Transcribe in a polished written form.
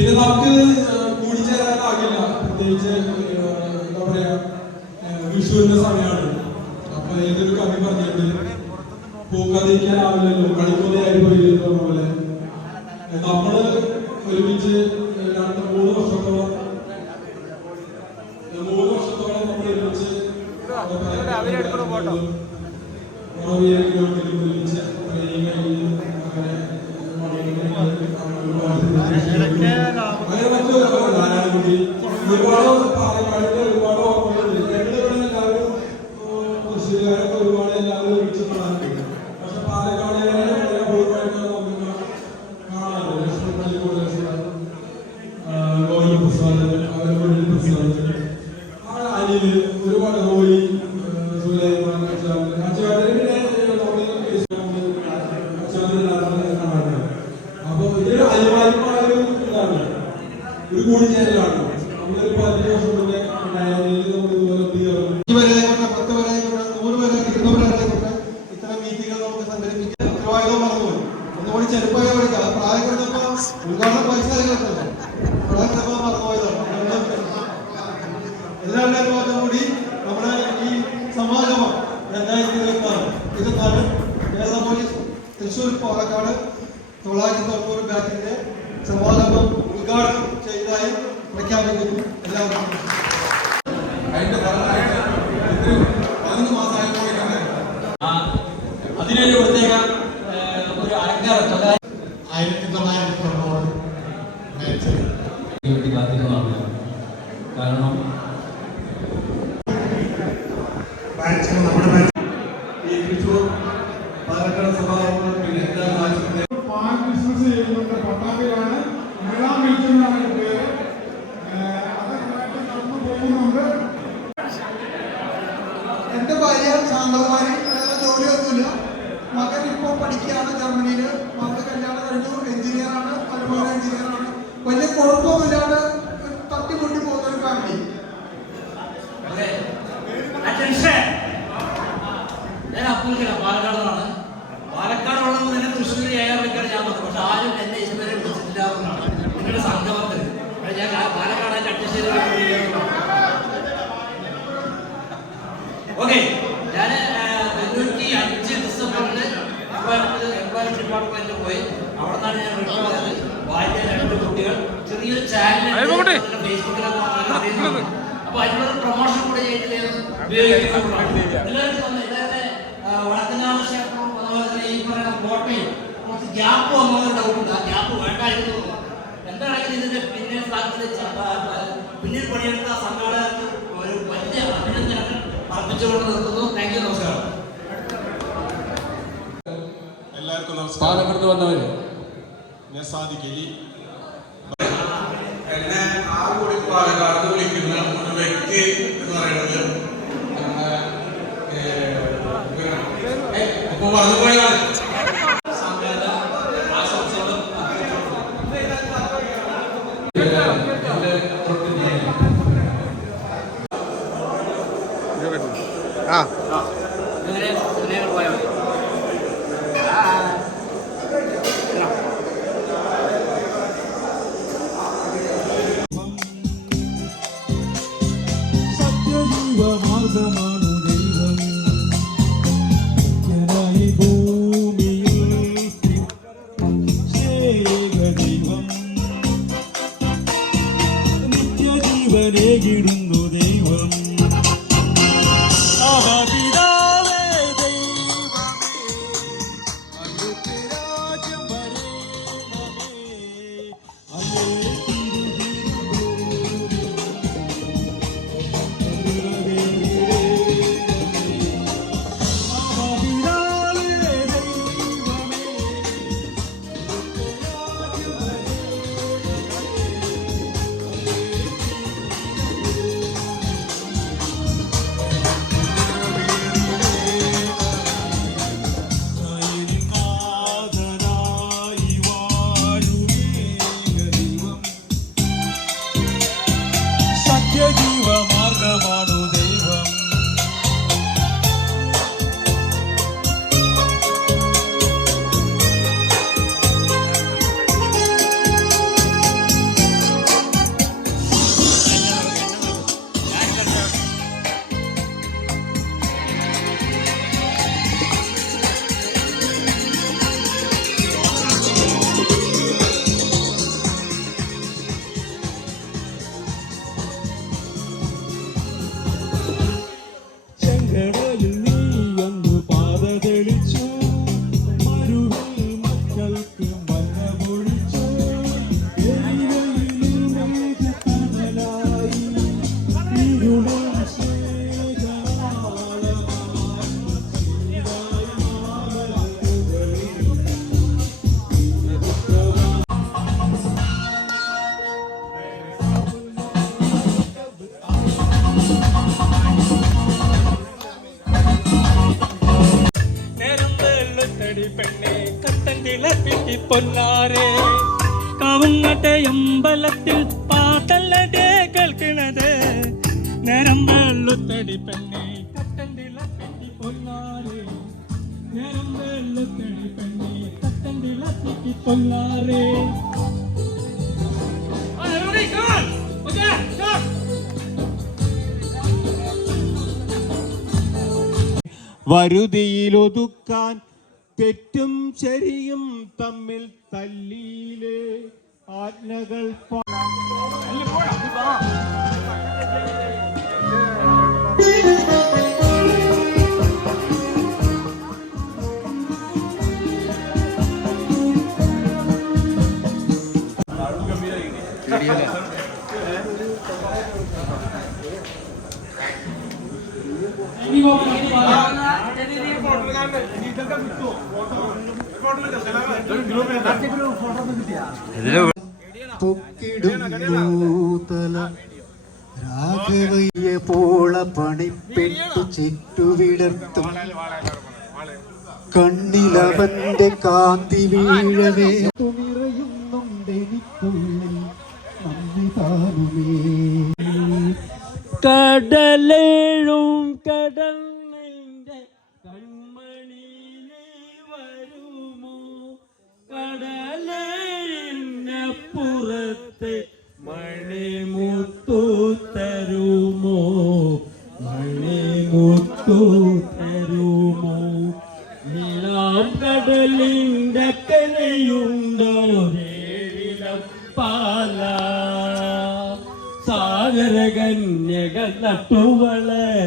പിന്നെ നമുക്ക് കൂടിച്ചേരാനാകില്ല, പ്രത്യേകിച്ച് എന്താ പറയാ വിഷുവിന്റെ സമയമാണ്. അപ്പൊ ഏതൊരു കവി പറഞ്ഞിട്ട് പൂക്കതിക്കാനാവില്ലല്ലോ കളിക്കൊന്നയായി പോയില്ലെന്ന് പറഞ്ഞ പോലെ നമ്മള് ഒരുമിച്ച് 3 വർഷത്തോളം നമ്മൾ ഒരുമിച്ച് ഒരുപാട് പാലക്കാടിന്റെ ഒരുപാട് ഓർമ്മകളുണ്ട്. ഞങ്ങള് എല്ലാവരും കൃഷിക്കാരൊക്കെ ഒരുപാട് എല്ലാവരും ഒരുമിച്ച് കാണാറുണ്ട്. പക്ഷെ പാലക്കാട് പൂർവ്വമായിട്ട് നമുക്ക് കാണാറുണ്ട്. ലക്ഷ്മി പള്ളിക്കൂട് ഗോവിന്ദ പ്രസാദ്, അവരുടെ പ്രസാദ്, അനില്, ഒരുപാട് ഹോളി, സുലൈമാൻ, അച്ചാദനെ കാണാറുണ്ട്. അപ്പൊ ഇതൊരു അനിവാര്യമായ ഒരു ഇതാണ്, ഒരു കൂടിച്ചേരലാണ്. നമ്മളൊരു 15 വർഷം മുന്നേ ഉണ്ടായിരുന്നെങ്കിൽ നമ്മൾ ഇതുപോലെ 10 വരെ 10 വരെ 100 വരെ 200 വരെ ഇത്തരം മീറ്റിംഗുകൾ നമുക്ക് സംഘടിപ്പിക്കാൻ ഉത്തരവാദിത്വം മറന്നുപോയി. ഒന്നുകൂടി ചെറുപ്പമായി പഠിക്കാം. പ്രായം കൊടുത്തപ്പോ ഉദ്ഘാടനം പൈസ അറിയാത്തല്ലോ, പ്രധാനപ്പോ മറന്നുപോയതാണ്. എല്ലാവരുടെയും കൂടി നമ്മുടെ ഈ സമാഗമം 2026 ഇരുന്നാണ് കേരള പോലീസ് തൃശ്ശൂർ പാലക്കാട് 990 ബാച്ചിന്റെ സമാഗമം ഉദ്ഘാടനം ചെയ്തതായി പ്രഖ്യാപിക്കുന്നു. എല്ലാവർക്കും അതിനൊരു പ്രത്യേക ഒരു അലങ്കാരം 1990 കാത്തിരുന്നതാണ്. കാരണം നമ്മുടെ ഈ തൃശ്ശൂർ പാലക്കാട് സഭാഗമം പിന്നെ പാൽ ബിസിനസ് ചെയ്യുന്നുണ്ട്. പട്ടാമ്പിലാണ് മേളാൻ വിളിക്കുന്നതാണ് പേര്. അതൊക്കെ നടന്നു പോകുന്നുണ്ട്. എന്റെ ഭാര്യ ശാന്തകുമാരി, ജോലിയൊന്നുമില്ല. മകൻ ഇപ്പോൾ പഠിക്കുകയാണ് ജർമ്മനിയിൽ. മകളുടെ കല്യാണം കഴിഞ്ഞു, എഞ്ചിനീയറാണ്, മരുമകൻ എഞ്ചിനീയറാണ്. വലിയ കുഴപ്പമൊന്നുമില്ലാതെ തട്ടിമുട്ടി പോകുന്ന ഒരു ഫാമിലി. ഞാൻ അപ്പൂരിക്കല പാലക്കാടാണ്. പാലക്കാടുള്ളത് തന്നെ തൃശ്ശൂർ ഏറെ ഞാൻ വന്നു. പക്ഷെ ആരും എന്നെ ഇതുവരെ വിളിച്ചിട്ടില്ല എന്നാണ് നിങ്ങളുടെ സംഗമത്തിൽ. ഞാൻ പാലക്കാട് അഡ്ജസ്റ്റ് ചെയ്ത് ഓക്കെ. ഞാൻ 95 ഡിസംബറിൽ എംപ്ലോയ്മെന്റ് ഡിപ്പാർട്ട്മെന്റിൽ പോയി. അവിടെ നിന്നാണ് ഞാൻ റിട്ടയർ ആയത്. ഭാര്യ 2 കുട്ടികൾ, ചെറിയൊരു ചാനൽ ഫേസ്ബുക്കിലൊക്കെ അറിയുന്നത്. അപ്പൊ അതിനുള്ള പ്രൊമോഷൻ കൂടെ ചെയ്തിട്ട് ഉപയോഗിക്കുന്നുള്ളതാണ്. എല്ലാവരും വടക്കനാഥ ക്ഷേത്രം അതുപോലെ തന്നെ ഈ പറയുന്ന കോട്ടയും കുറച്ച് ഗ്യാപ്പ് വന്നതിന് ഡൗട്ടുണ്ട്. ആ ഗ്യാപ്പ് വേണ്ടായിരുന്നു. എന്താണെങ്കിലും ഇതിന്റെ പിന്നിൽ പണിയെടുത്ത സംഘാടകർക്ക് ഒരു വലിയ അഭിനന്ദനങ്ങൾ അർപ്പിച്ചുകൊണ്ട് നിർത്തുന്നു. Thank you. നമസ്കാരം. എല്ലാവർക്കും നമസ്കാരം. പാലക്കാട് വന്നവര് ഞാൻ സാധിക്കലി. എന്നെ ആ കൂടി പാലക്കാട് വിളിക്കുന്ന ഒരു വ്യക്തി എന്ന് പറയുന്നത് ഇപ്പൊ പറഞ്ഞുപോയാണ്. സത്യജീവ മാർഗമാണ് ദൈവം. പൊന്നാരെ കവുങ്ങട്ടെ അമ്പലത്തിൽ പാട്ടല്ലടേ കേൾക്കണത് നേരം വെള്ളുത്തടി പെണ്ണെ കട്ടണ്ടില പെട്ടി പൊന്നാരെ നേരം വെള്ളുത്തടി പെണ്ണെ കട്ടണ്ടില പെട്ടി പൊന്നാരെ. വരുതിയിലൊതുക്കാൻ തെറ്റും ശരിയും തമ്മിൽ തല്ലിയില് ആജ്ഞകൾ പൊക്കിടുന്നൂതല രാഘവയ്യ പോള പണിപ്പെട്ടു ചുറ്റുവിടർത്തും കണ്ണിലവന്റെ കാന്തി വീഴവേ നിറയുന്നുണ്ടെനിക്കുള്ളിൽ നന്ദി താനുമേ. കടലേഴും കടൽ കൺമണി വരുമോ കടലേഴിനപ്പുറത്തെ മണിമുത്തു തരുമോ മണിമുത്തു തരുമോ നീളാം കടലിൻ്റെ കരയുണ്ടോ രേഴിലം പാല സാഗരകന്യകൾ നട്ടു വളർത്തിയൊരേഴിലം